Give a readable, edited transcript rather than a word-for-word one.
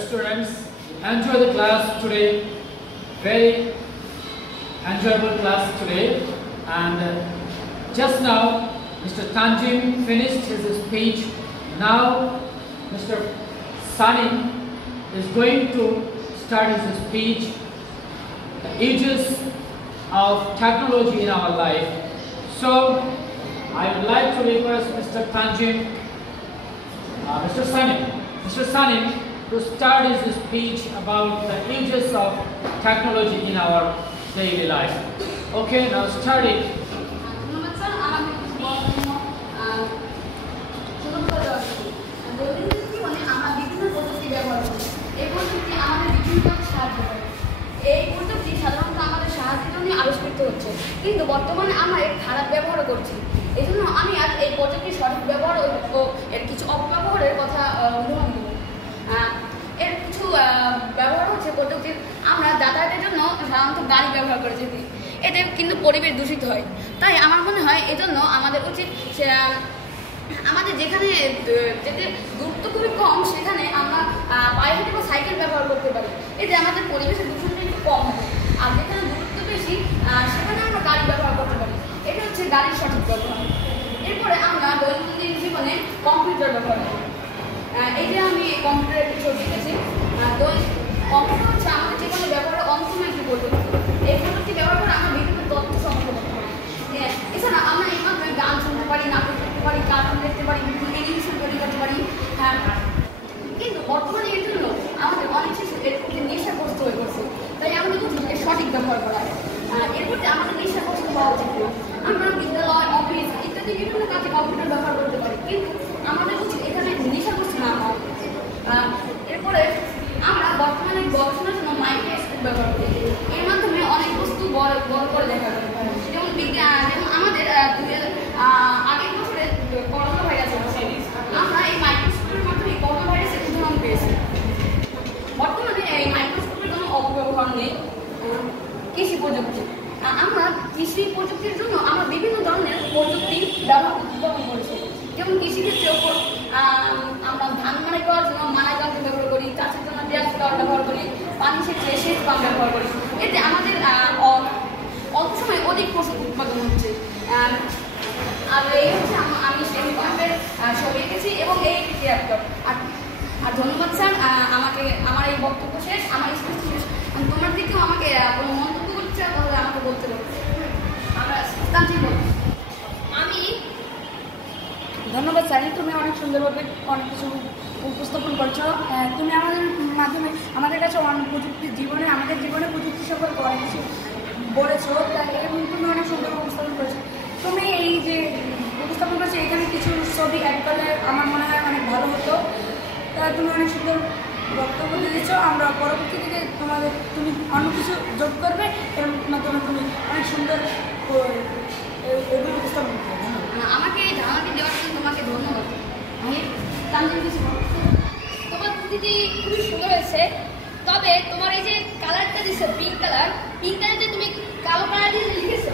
Students, enjoy the class today. Very enjoyable class today. And just now, Mr. Tanjim finished his speech. Now, Mr. Sani is going to start his speech. The ages of technology in our life. So, I would like to request Mr. Tanjim, Mr. Sani, to start his speech about the ages of technology in our daily life. Okay, now start it. আবিষ্কৃত হচ্ছে, কিন্তু বর্তমানে আমরা এর খারাপ ব্যবহার করছি। এই জন্য আমি আজ এই প্রযুক্তির সঠিক ব্যবহার ও এর কিছু অপব্যবহারের কথা উদাহরণ দেব। এর কিছু ব্যবহার হচ্ছে প্রযুক্তির, আমরা যাতায়াতের জন্য সাধারণত গাড়ি ব্যবহার করে থাকি, এতে কিন্তু পরিবেশ দূষিত হয়। তাই আমার মনে হয় এজন্য আমাদের উচিত আমাদের যেখানে যেতে দূরত্ব খুবই কম সেখানে আমরা পায়ে হেঁটে বা সাইকেল ব্যবহার করতে পারি, এতে আমাদের পরিবেশের দূষণটা একটু কম হবে। আর যেখানে দূরত্ব বেশি সেখানে আমরা গাড়ি ব্যবহার করতে পারি, এটা হচ্ছে গাড়ির সঠিক ব্যবহার। এরপরে আমরা দৈনন্দিন জীবনে কম্পিউটার ব্যবহার করি। এই যে আমি কম্পিউটারের একটি ছবি দেখেছি, কম্পিউটার হচ্ছে আমাদের জীবনে ব্যবহারের অন্যতম একটি প্রযুক্তি। এই প্রযুক্তি ব্যবহার করে আমরা বিভিন্ন তথ্য সংগ্রহ করতে পারি। এছাড়া আমরা এর মাধ্যমে গান শুনতে পারি, নাটক দেখতে পারি, কার্টুন দেখতে পারি, বিভিন্ন অ্যানিমেশন তৈরি করতে পারি। কিন্তু বর্তমানে এর জন্য আমাদের অনেক শিশু এর প্রতি নেশাগ্রস্ত হয়ে পড়ছে। তাই আমাদের উচিত এর সঠিক ব্যবহার করা। এর প্রতি আমাদের নেশাগ্রস্ত হওয়া উচিত। আমরা বিদ্যালয়, অফিস ইত্যাদি বিভিন্ন কাজে কম্পিউটার ব্যবহার করতে পারি, কিন্তু আমাদের উচিত এখানে নেশাগ্রস্ত না হওয়া। এরপরে আমরা বর্তমানে গবেষণার জন্য মাইক্রোস্কোপ ব্যবহার করি। এর মাধ্যমে অনেক বস্তু বড় করে দেখা যায়। যেমন আমাদের আগের বছরে করোনা ভাইরাস হচ্ছে, আমরা এই মাইক্রোস্কোপের মাধ্যমে করোনা ভাইরাসের উদাহরণ পেয়েছি। বর্তমানে এই মাইক্রোস্কোপের কোনো অপব্যবহার নেই। কৃষি প্রযুক্তি, আমরা কৃষি প্রযুক্তির জন্য আমরা বিভিন্ন ধরনের প্রযুক্তি উদ্ভাবন করেছি। যেমন কৃষিক্ষেত্রে আমরা ধান মাড়াই করার জন্য মাড়াই যন্ত্র ব্যবহার করি, চাষের জন্য পেঁয়াজ ব্যবহার করি, পানি সেচে সেচ পাম্প ব্যবহার করি। এতে আমাদের অল্প সময়ে অধিক ফসল উৎপাদন হচ্ছে। আর এই হচ্ছে আমি সেই পাম্পের ছবি এঁকেছি এবং এই ল্যাপটপ। আর ধন্যবাদ স্যার, আমাকে আমার এই বক্তব্য শেষ, আমার স্পিচ শেষ। তোমার দিকেও আমাকে কোনো মন্তব্য করতে চাও তাহলে আমাকে বলতে পারো। আমরা আমি ধন্যবাদ স্যার, তুমি অনেক সুন্দরভাবে অনেক কিছু উপস্থাপন করছো। তুমি আমাদের মাধ্যমে আমাদের কাছে অনেক প্রযুক্তির জীবনে আমাদের জীবনে প্রযুক্তি সম্পর্কে অনেক কিছু বলেছো, তাই এবং তুমি অনেক সুন্দর উপস্থাপন করেছো। তুমি এই যে উপস্থাপন করছো এখানে কিছু ছবি অ্যাড করলে আমার মনে হয় অনেক ভালো হতো। তা তুমি অনেক সুন্দর বক্তব্য দিয়েছ। আমরা পরবর্তী থেকে তুমি অন্য কিছু যোগ করবে এর মাধ্যমে তুমি অনেক সুন্দর এগুলো উপস্থাপন করবে। আমাকে এই ধারণাটি দেওয়ার জন্য তোমাকে ধন্যবাদ। আমি তানজিম কিছু তোমার দিদি খুবই সুন্দর হয়েছে, তবে তোমার এই যে কালারটা দিচ্ছে পিঙ্ক কালার, যে তুমি কালো কালার দিয়ে লিখেছো